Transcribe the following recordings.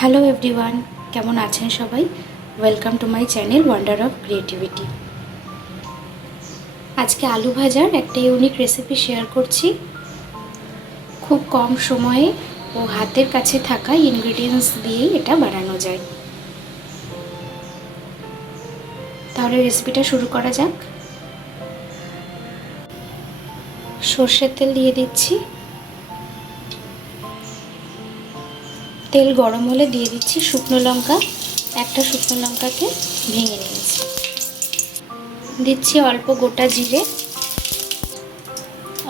Hello everyone, কেমন আছেন সবাই? Welcome to my channel wonder of creativity. আজকে আলু ভাজার একটা ইউনিক রেসিপি শেয়ার করছি। খুব কম সময়ে ও হাতের কাছে থাকা ইনগ্রেডিয়েন্টস দিয়েই এটা বানানো যায়। তাহলে রেসিপিটা শুরু করা যাক। সর্ষের তেল দিয়ে দিচ্ছি। তেল গরম হলে দিয়ে দিচ্ছি শুকনো লঙ্কা। একটা শুকনো লঙ্কাকে ভেঙে নিয়েছি। দিচ্ছি অল্প গোটা জিরে,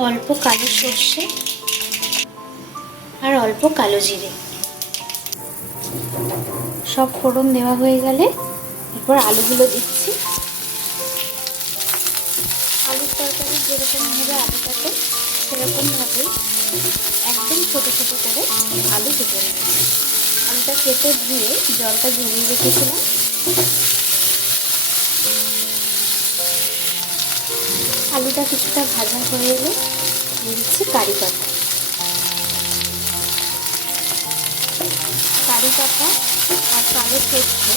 অল্প কালো সর্ষে আর অল্প কালো জিরে। সব ফোড়ন দেওয়া হয়ে গেলে এরপর আলুগুলো দিচ্ছি। আলুর তরকারি যেরকমভাবে আলু কাটে সেরকমভাবেই একদম ছোটো ছোটো করে আলু কেটে নেব। আলুটা কেটে ধুয়ে জলটা ঝরিয়ে রেখেছিলাম। আলুটা কিছুটা ভাজা হয়ে এলে দিয়ে দিচ্ছি কারি পাতা। কারি পাতা আর কালো সর্ষে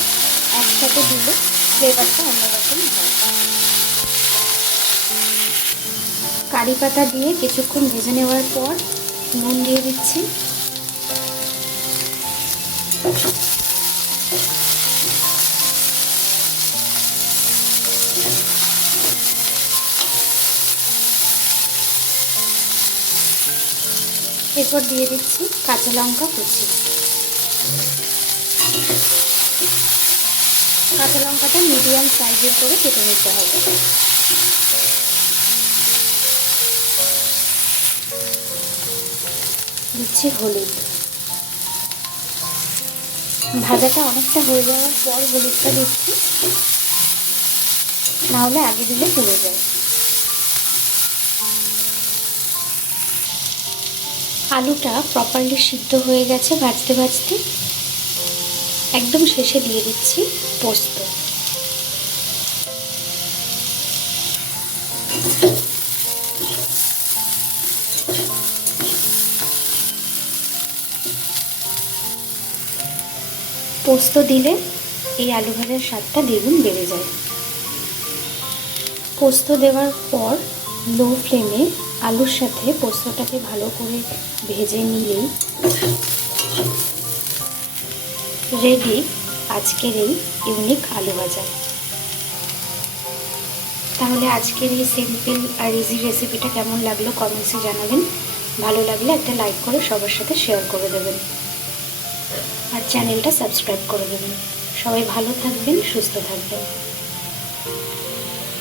একসাথে দিলে ফ্লেভারটা অন্যরকম হয়। কারি পাতা দিয়ে কিছুক্ষণ ভেজে নেওয়ার পর নুন দিয়ে দিচ্ছি। এরপর দিয়ে দিচ্ছি কাঁচা লঙ্কা কুচি। কাঁচা লঙ্কাটা মিডিয়াম সাইজের করে কেটে নিতে হবে। দিচ্ছি হলুদ। ভাজাটা অনেকটা হয়ে যাওয়ার পর হলুদটা দিচ্ছি, নাহলে আগে দিলে পুড়ে যায়। আলুটা প্রপারলি সিদ্ধ হয়ে গেছে ভাজতে ভাজতে। একদম শেষে দিয়ে দিচ্ছি পোস্ত। পোস্ত দিলে এই আলু ভাজার স্বাদটা দ্বিগুণ বেড়ে যায়। পোস্ত দেওয়ার পর লো ফ্লেমে আলুর সাথে পোস্তটাকে ভালো করে ভেজে নিলেই রেডি আজকের এই ইউনিক আলু ভাজা। তাহলে আজকের এই সিম্পল আর ইজি রেসিপিটা কেমন লাগলো কমেন্টসে জানাবেন। ভালো লাগলে একটা লাইক করে সবার সাথে শেয়ার করে দেবেন আর চ্যানেলটা সাবস্ক্রাইব করে দেবেন। সবাই ভালো থাকবেন, সুস্থ থাকবেন।